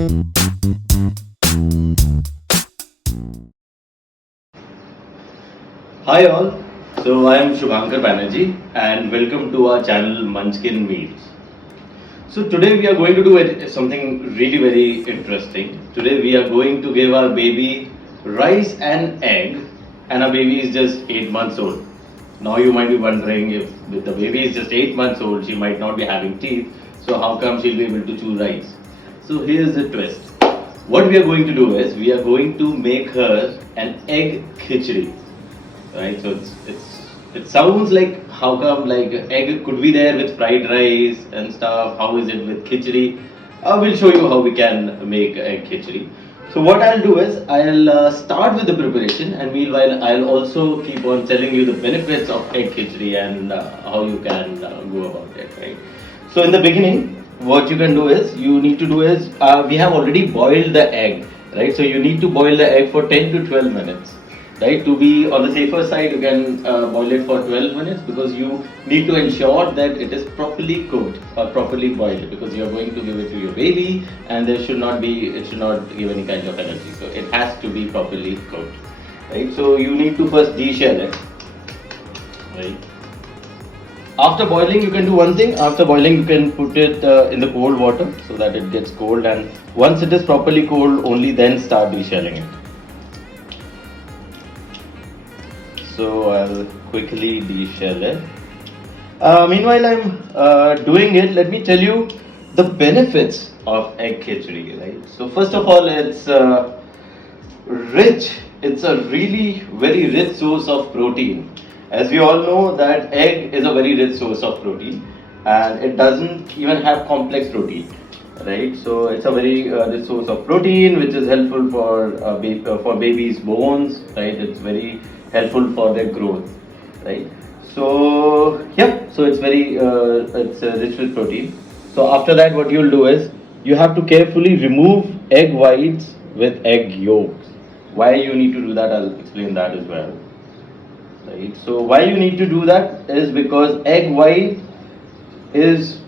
Hi all, so I am Shubhankar Banerjee and welcome to our channel Munchkinmeals. So today we are going to do something really very interesting. Today we are going to give our baby rice and egg, and our baby is just 8 months old. Now you might be wondering, if the baby is just 8 months old, she might not be having teeth, so how come she'll be able to chew rice? So here's the twist. What we are going to do is we are going to make her an egg khichdi, right? So it sounds like, how come like egg could be there with fried rice and stuff? How is it with khichdi? We'll show you how we can make egg khichdi. So what I'll do is I'll start with the preparation, and meanwhile I'll also keep on telling you the benefits of egg khichdi and how you can go about it, right? So in the beginning, what you can do is we have already boiled the egg, right? So you need to boil the egg for 10 to 12 minutes. Right, to be on the safer side, you can boil it for 12 minutes, because you need to ensure that it is properly cooked or properly boiled, because you are going to give it to your baby, and it should not give any kind of energy. So it has to be properly cooked, right? So you need to first de-shell it, right? After boiling, you can do one thing. After boiling, you can put it in the cold water so that it gets cold, and once it is properly cold, only then start de-shelling it. So I'll quickly de-shell it. Meanwhile I'm doing it, let me tell you the benefits of egg khichdi, right? So first of all, it's rich. It's a really very rich source of protein. As we all know that egg is a very rich source of protein, and it doesn't even have complex protein, right? So it's a very rich source of protein, which is helpful for babies' bones, right? It's very helpful for their growth, right? So yeah, so it's rich with protein. So after that, what you'll do is you have to carefully remove egg whites with egg yolks. Why you need to do that, I'll explain that as well, right? So why you need to do that is because egg white is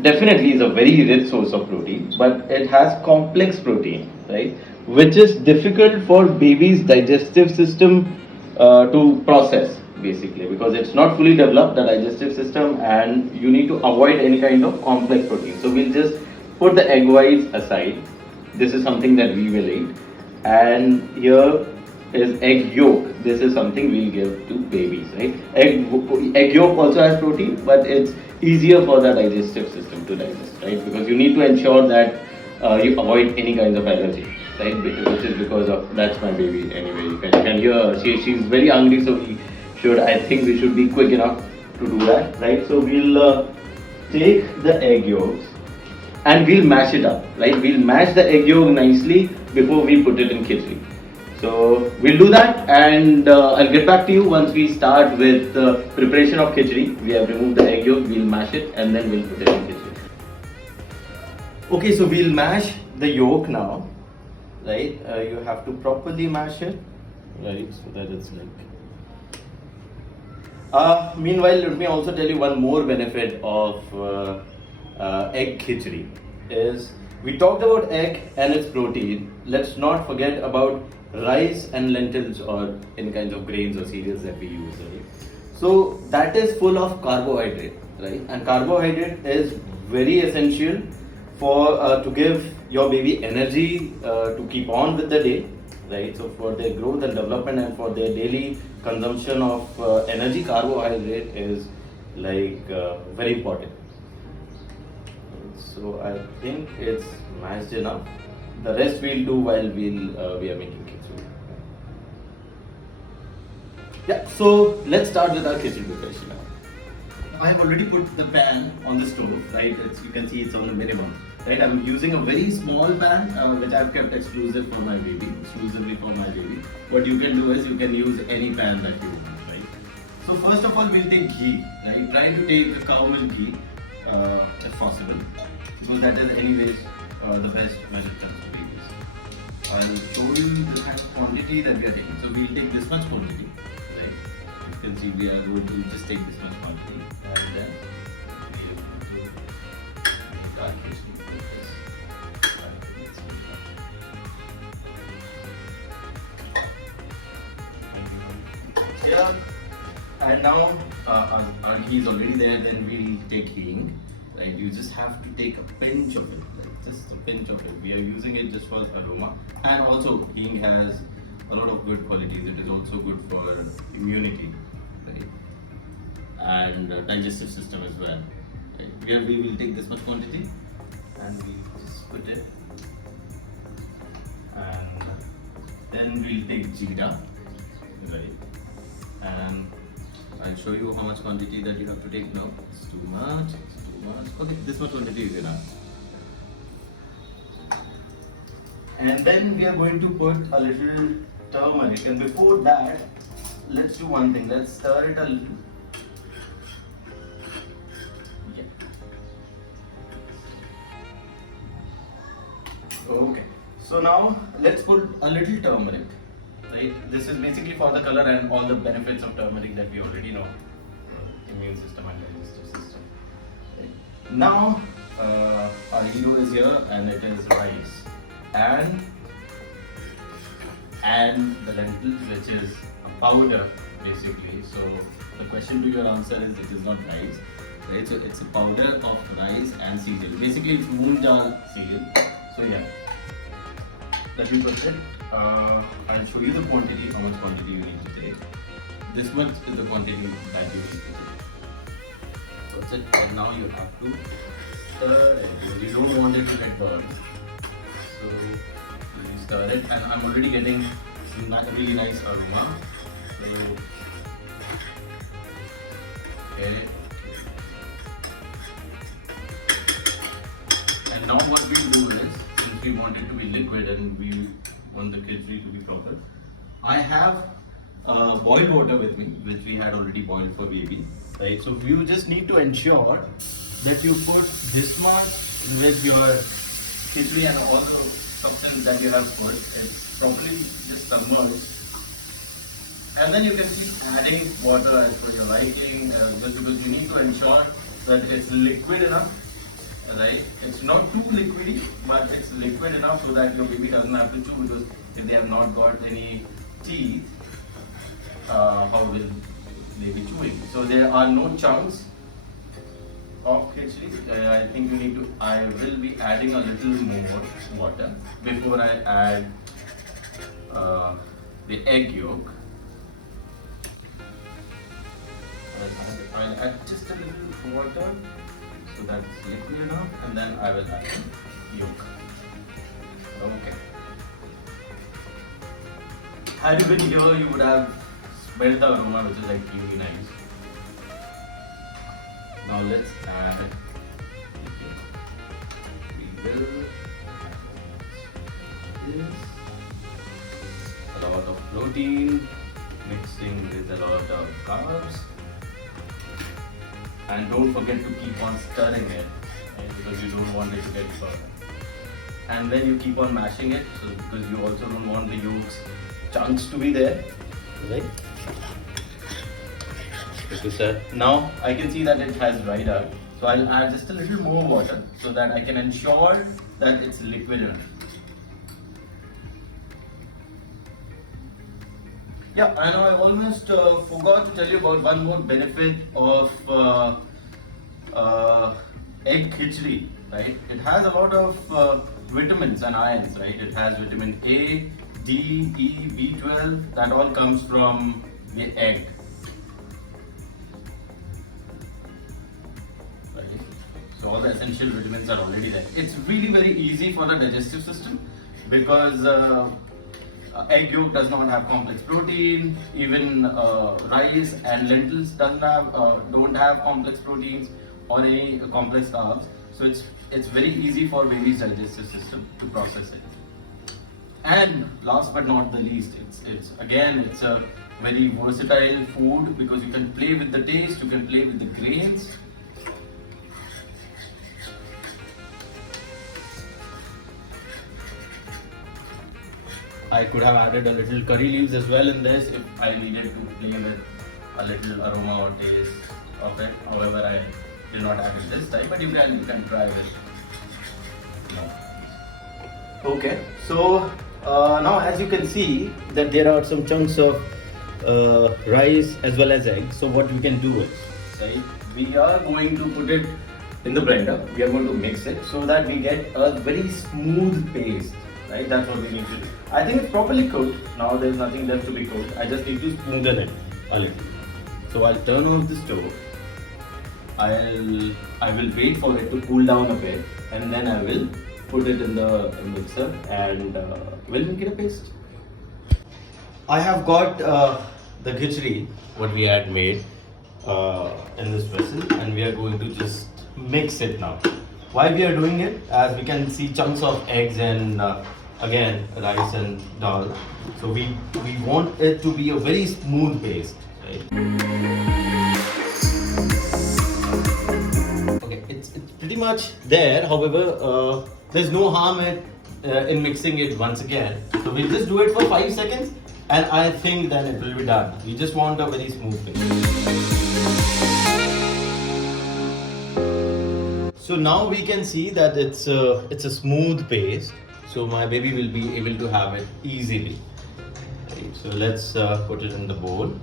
definitely is a very rich source of protein, but it has complex protein, right, which is difficult for baby's digestive system to process, basically, because it's not fully developed, the digestive system, and you need to avoid any kind of complex protein. So we'll just put the egg whites aside. This is something that we will eat, and here is egg yolk. This is something we'll give to babies, right? Egg yolk also has protein, but it's easier for the digestive system to digest, right? Because you need to ensure that you avoid any kinds of allergy, right? Which is because of, that's my baby anyway. You can hear she's very hungry, so I think we should be quick enough to do that, right? So we'll take the egg yolks and we'll mash it up, right? We'll mash the egg yolk nicely before we put it in khichdi. So we'll do that, and I'll get back to you once we start with the preparation of khichdi. We have removed the egg yolk, we'll mash it, and then we'll put it in khichdi. Okay, so we'll mash the yolk now, right? You have to properly mash it, right? So that it's like. Meanwhile, let me also tell you one more benefit of egg khichdi is, we talked about egg and its protein. Let's not forget about rice and lentils, or any kinds of grains or cereals that we use, right? So that is full of carbohydrate, right? And carbohydrate is very essential for to give your baby energy to keep on with the day, right? So for their growth and development, and for their daily consumption of energy, carbohydrate is like very important. So I think it's mashed enough. The rest we'll do while we are making khichdi. Yeah, so let's start with our khichdi preparation now. I have already put the pan on the stove, right? You can see it's on the minimum, right? I'm using a very small pan, which I've kept exclusively for my baby. What you can do is you can use any pan that you want, right? So first of all, we'll take ghee, right? Try to take cow milk ghee, if possible, because that is anyways the best when it comes to babies. I'll show you the kind of quantity that we are taking. So we'll take this much quantity, right? You can see we are going to just take this much quantity, and then we'll make our khichdi. Yeah. And now our ghee is already there. Then we'll take hing. Right. You just have to take a pinch of it. Like just a pinch of it. We are using it just for aroma. And also hing has a lot of good qualities. It is also good for immunity. Right. And digestive system as well. Right. Here we will take this much quantity and we just put it, and then we'll take jeera, right, and I'll show you how much quantity that you have to take now. It's too much, okay, this much quantity is enough. And then we are going to put a little turmeric, and before that let's do one thing, let's stir it a little. Okay, so now let's put a little turmeric, right? This is basically for the color and all the benefits of turmeric that we already know, immune system and digestive system. Right? Now our hero is here, and it is rice and the lentils, which is a powder basically. So the question to your answer is, it is not rice, right? So it's a powder of rice and cereal. Basically it's moong dal cereal. So yeah, let me put it. I'll show you the quantity, how much quantity you need to take. This much is the quantity that you need to take. That's it. And now you have to stir it, because you don't want it to get burned. So you stir it, and I'm already getting some really nice aroma. So okay. And now what we do is, since we want it to be liquid and we want the khichdi to be proper, I have boiled water with me, which we had already boiled for baby, right? So you just need to ensure that you put this much with your khichdi and all the substance that you have put. It's properly just submerged, and then you can keep adding water as per your liking, just because you need to ensure that it's liquid enough. Right? It's not too liquidy, but it's liquid enough so that your baby doesn't have to chew, because if they have not got any teeth, how will they be chewing? So there are no chunks of khichdi. I think I will be adding a little more water before I add the egg yolk. I'll add just a little water, so that's liquid enough, and then I will add the yolk. Okay. Had you been here, you would have smelled the aroma, which is like really nice. Now let's add. We will add a lot of protein, mixing with a lot of carbs. And don't forget to keep on stirring it, right? Because you don't want it to get burned. And then you keep on mashing it, so because you also don't want the yolks chunks to be there, right? Now I can see that it has dried up, so I'll add just a little more water so that I can ensure that it's liquid enough. Yeah, and I almost forgot to tell you about one more benefit of egg khichdi, right? It has a lot of vitamins and ions, right? It has vitamin A, D, E, B12, that all comes from the egg. Right? So all the essential vitamins are already there. It's really very easy for the digestive system, because egg yolk does not have complex protein. Even rice and lentils don't have complex proteins or any complex carbs. So it's very easy for baby's digestive system to process it. And last but not the least, it's a very versatile food, because you can play with the taste, you can play with the grains. I could have added a little curry leaves as well in this if I needed to play with a little aroma or taste of it. However, I did not add it this time, but you can try it. Okay, so now as you can see that there are some chunks of rice as well as eggs. So what we can do is, right, we are going to put it in the blender. We are going to mix it so that we get a very smooth paste, right? That's what we need to do. I think it's properly cooked. Now there's nothing left to be cooked. I just need to smoothen it a little. So I'll turn off the stove. I will wait for it to cool down a bit, and then I will put it in the mixer and we'll make it a paste. I have got the khichdi, what we had made in this vessel, and we are going to just mix it now. Why we are doing it? As we can see chunks of eggs and again rice and dal. So we want it to be a very smooth paste, right? Okay, it's pretty much there. However, there's no harm in mixing it once again. So we'll just do it for 5 seconds, and I think then it will be done. We just want a very smooth paste. So now we can see that it's a smooth paste. So my baby will be able to have it easily. Right, so let's put it in the bowl.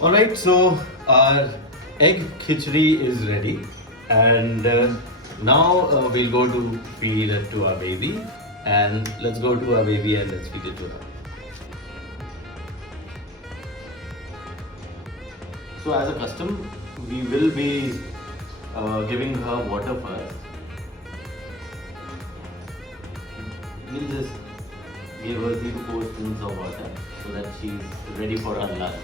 Alright, so our egg khichdi is ready, and now we'll go to feed it to our baby. And let's go to our baby and let's feed it to her. So as a custom, we will be giving her water first. We'll just give her 3 to 4 spoons of water so that she's ready for her lunch.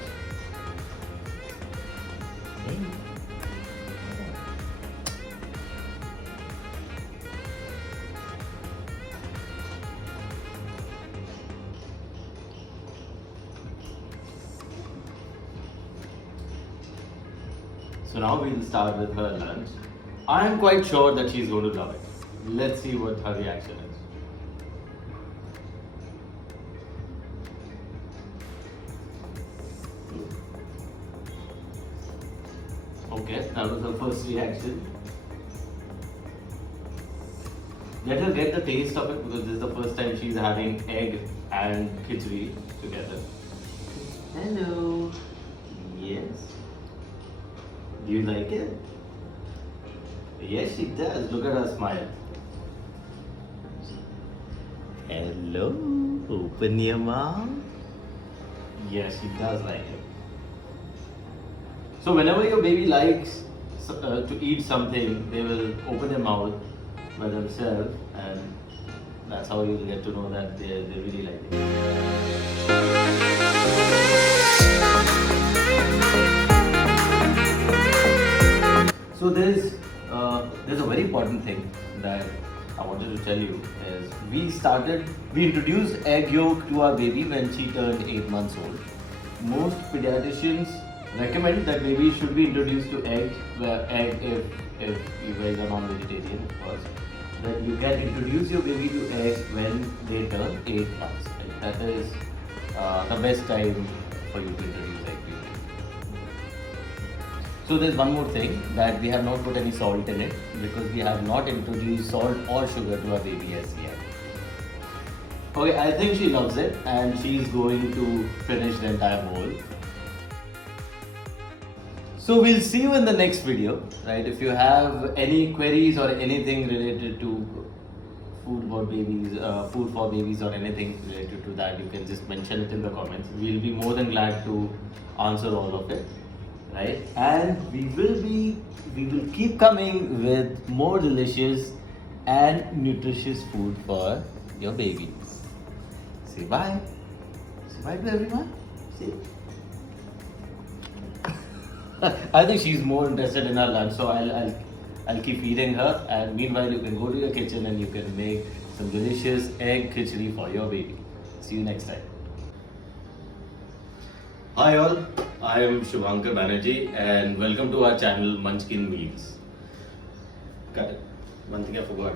So now we'll start with her lunch. I am quite sure that she's going to love it. Let's see what her reaction is. Okay, that was her first reaction. Let her get the taste of it, because this is the first time she's having egg and khichdi together. Hello. Yes. Do you like it? Yes, she does. Look at her smile. Hello. Open your mouth. Yes, she does like it. So whenever your baby likes to eat something, they will open their mouth by themselves, and that's how you'll get to know that they really like it. So there's a very important thing that I wanted to tell you is we introduced egg yolk to our baby when she turned 8 months old. Most pediatricians recommend that babies should be introduced to egg if you guys are non-vegetarian, of course. That you can introduce your baby to egg when they turn 8 months. Right? That is the best time for you to introduce egg. So there's one more thing, that we have not put any salt in it because we have not introduced salt or sugar to our baby as yet. Okay, I think she loves it and she's going to finish the entire bowl. So we'll see you in the next video, right? If you have any queries or anything related to food for babies or anything related to that, you can just mention it in the comments. We'll be more than glad to answer all of it. Right, and we will keep coming with more delicious and nutritious food for your babies. Say bye. Say bye to everyone. See. I think she's more interested in her lunch, so I'll keep feeding her, and meanwhile you can go to your kitchen and you can make some delicious egg khichdi for your baby. See you next time. Hi all, I am Shubhankar Banerjee and welcome to our channel Munchkinmeals. Got it. One thing I forgot.